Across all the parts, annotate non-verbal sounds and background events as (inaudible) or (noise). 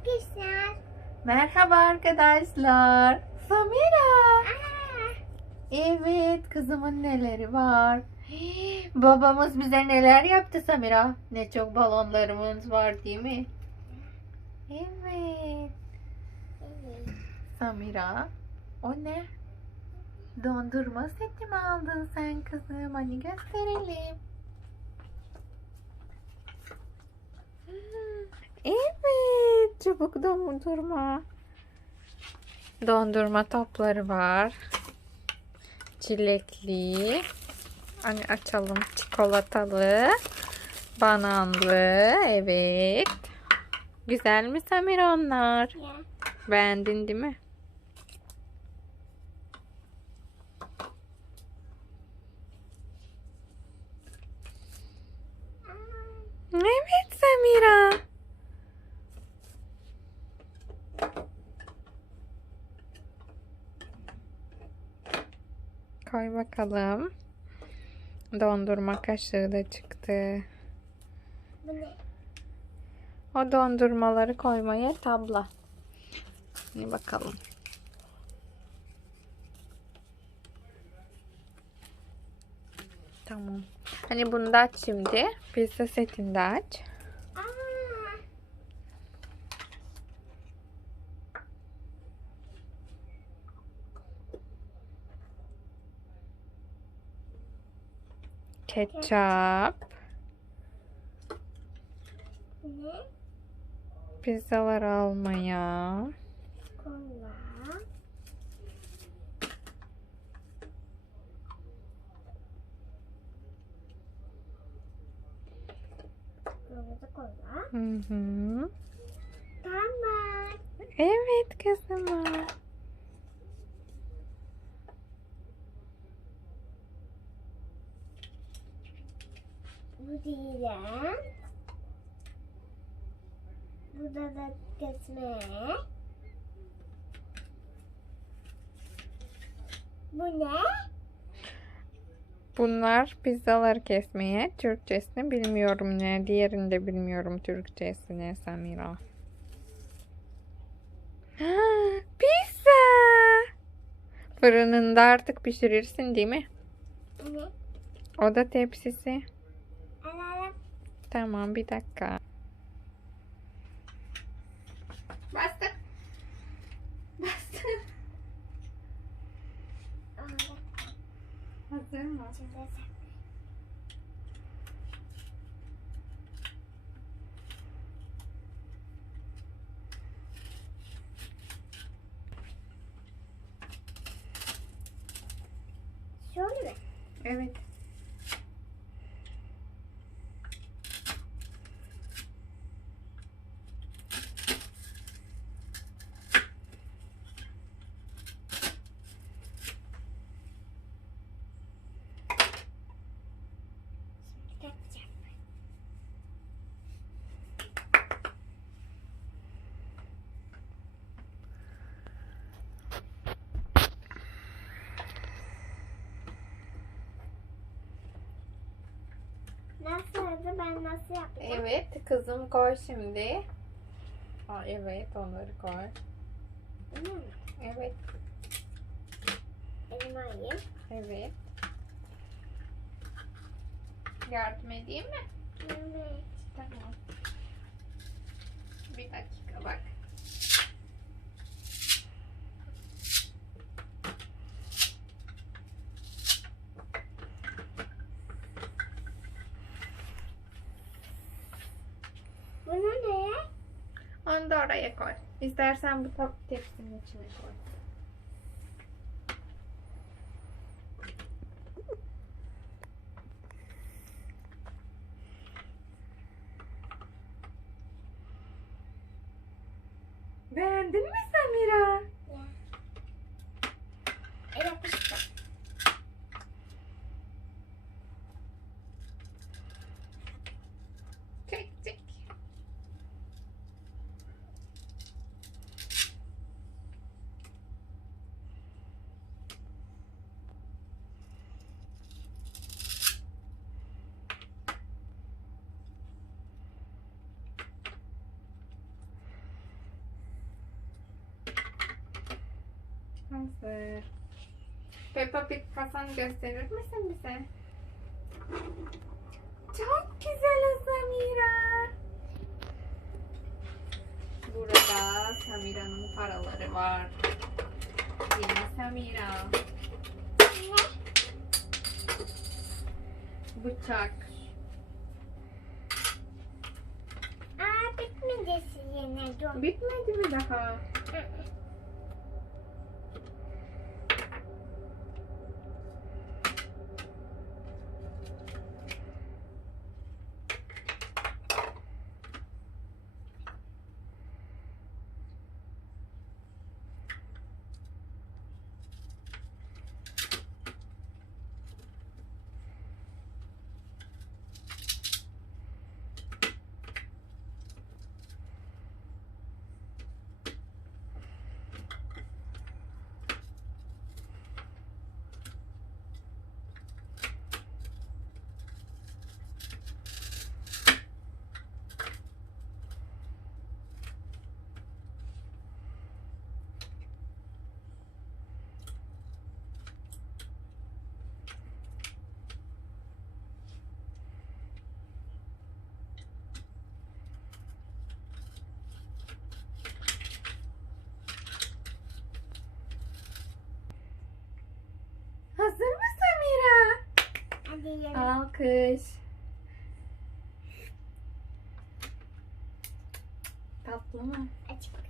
arkadaşlar. Merhaba arkadaşlar. Samira. Aa, Evet kızımın neleri var. (gasps) Babamız bize neler yaptı Samira. Ne çok balonlarımız var değil mi? Evet. evet. Samira. O ne? Dondurma seti mi aldın sen kızım? Hani gösterelim. Çubuk dondurma. Dondurma topları var. Çilekli. Hani açalım. Çikolatalı. Bananlı. Evet. Güzel mi Samira onlar? Ya. Beğendin değil mi? Evet Samira. Koy bakalım. Dondurma kaşığı da çıktı. Bu ne? O dondurmaları koymaya tabla. Bir bakalım. Tamam. Hani bunu da aç şimdi. Pizza setini de aç. Aa, Ketçap. ne? Pizzalar almaya. Kola. Hı hı. Tamam. Evet kızım. Bu değil. Burada da kesme. Bu ne? Bunlar pizzaları kesmeye. Türkçesini bilmiyorum ne. Diğerini de bilmiyorum Türkçesini Samira. Pizza. Fırınında artık pişirirsin değil mi? Ne? O da tepsisi. Tamam bir dakika. Bastır. Orada Hazır mı? Şöyle mi? Evet. Nasıl oldu? Ben nasıl yapacağım? Evet kızım koy şimdi. Aa, evet onları koy. Evet. Alayım. Evet. Yardım edeyim mi? Evet. Tamam. Bir dakika bak. Bunu ne? Onu da oraya koy. İstersen bu tepsinin içine koy. Beğendin mi Samira? Ya. E yapıştı. Çek çek. Hazır. Peppa Pig kasanı gösterir misin bize? Çok güzel Samira. Burada Samira'nın paraları var. Yeni Samira. Bıçak. Aa bitmedi yine. Bitmedi mi daha? Hazır mı Samira? Hadi Alkış. Tatlı mı? Aç bak.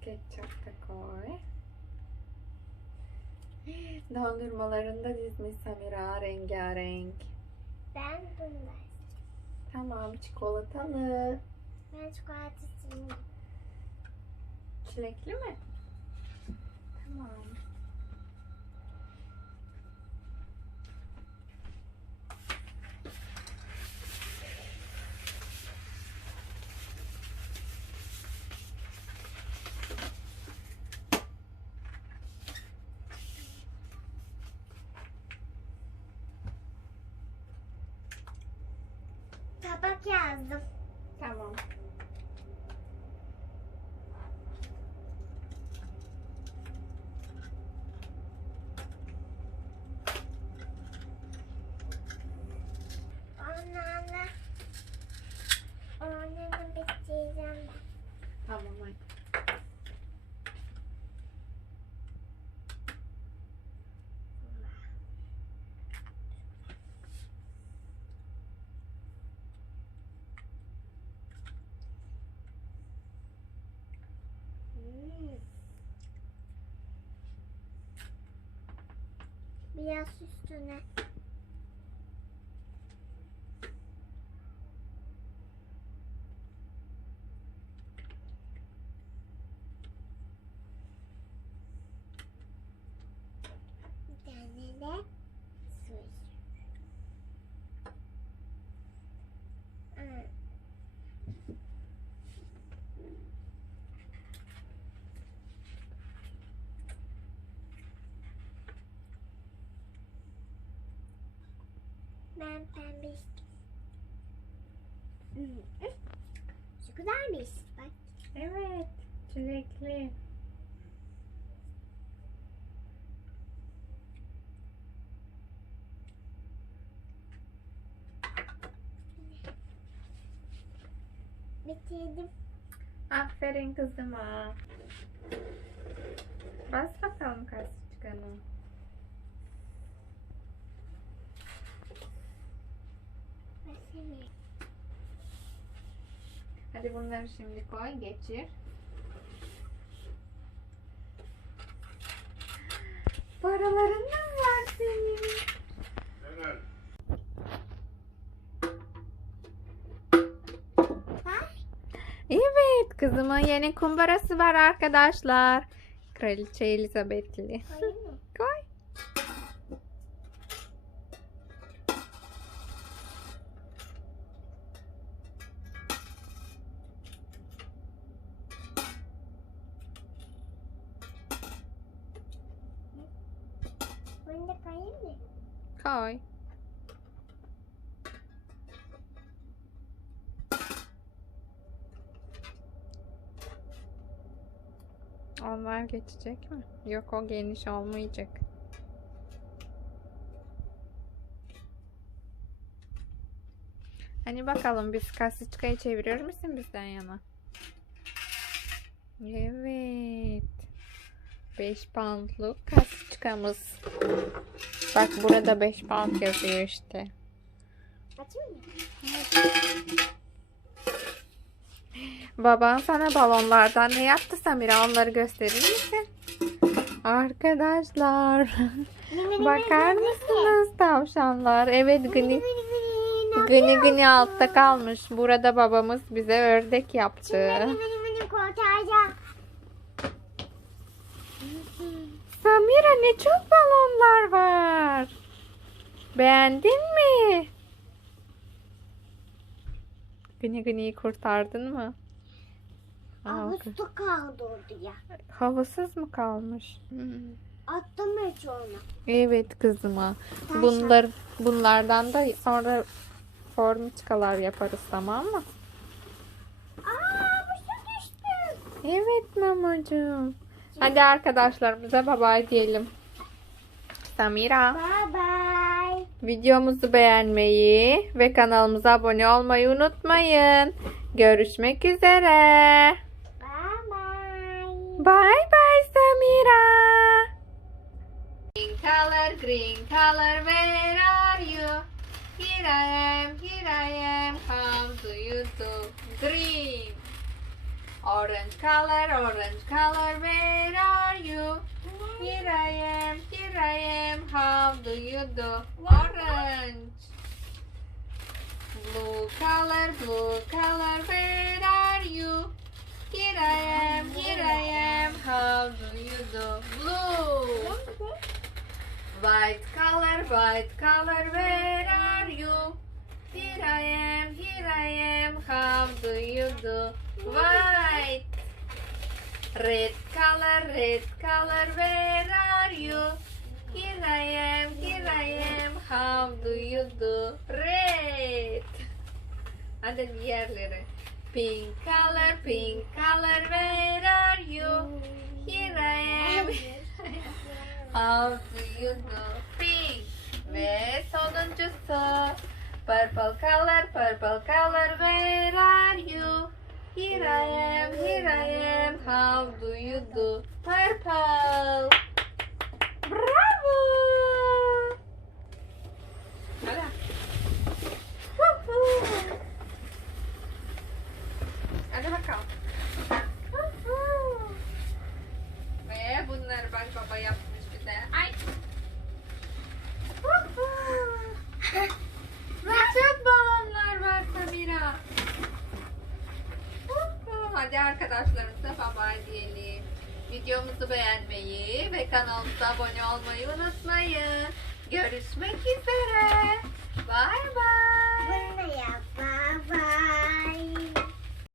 Ketçap da koy. Dondurmalarını da dizmiş Samira rengarenk. Ben bundan. Tamam çikolatalı. Ben çikolatasını. Çilekli mi? Tamam. Yazdım. Tamam. Onlarla onları bitireceğim ben. Tamam hadi. Hmm. Biraz üstüne. Bir tane de su. Hmm. Ben pembe. Hmm. Şu güzelmiş. Bak. Evet. Çilekli. Bitirdim. Aferin kızıma. Bas bakalım kaç çıkanı. Hadi bunları şimdi koy, geçir. Paraların mı var senin? Evet. Evet, kızımın yeni kumbarası var arkadaşlar. Kraliçe Elizabeth'li. Mı? Koy. Onlar geçecek mi? Yok o geniş olmayacak. Hani bakalım biz kasiçkayı çeviriyor musun bizden yana? Evet. 5 poundluk kasiçkamız. Bak burada 5 pound yazıyor işte. Baban sana balonlardan ne yaptı Samira? Onları gösterir misin? Arkadaşlar (laughs) bakar mısınız tavşanlar? Evet Gını Gını Gını altta kalmış. Burada babamız bize ördek yaptı. Benim benim benim kurtaracağım. Samira ne çok balonlar var. Beğendin mi? Gını Gını'yı kurtardın mı? Ağustos kaldı orada ya. havasız mı kalmış? Hmm. Attım hiç onu. Evet kızıma. Tavşan. Bunlar bunlardan da sonra formiçkalar yaparız tamam mı? Aa bu düştü. Evet mamacığım. Hadi arkadaşlarımıza bye bye diyelim. Samira Bye bye. videomuzu beğenmeyi ve kanalımıza abone olmayı unutmayın. Görüşmek üzere. Bye bye. Bye bye Samira. Green color, green color, where are you? Here I am, here I am, how do you? Green. Orange color, orange color, where are you? Here I am, here I am, how do you do? Orange. Blue color, blue color, where are you? Here I am, here I am, how do you do? Blue. White color, white color, where are you? Here I am, here I am, how do you do? White. Red color, red color, where are you? Here I am, here I am, how do you do? Red. Hadi diğerleri. Pink color, pink color, where are you? Here I am. How do you do? Pink. Ve sonuncusu. Purple color, purple color, where are you? Here I am, here I am. How do you do? Purple. Bravo. Hala. Hadi bakalım. Ve bunları bak baba yapmış bir de. Ay. Woohoo. Ne çok balonlar var Samira. Hadi arkadaşlarımıza bye diyelim. Videomuzu beğenmeyi ve kanalımıza abone olmayı unutmayın. Görüşmek üzere. Bye bye.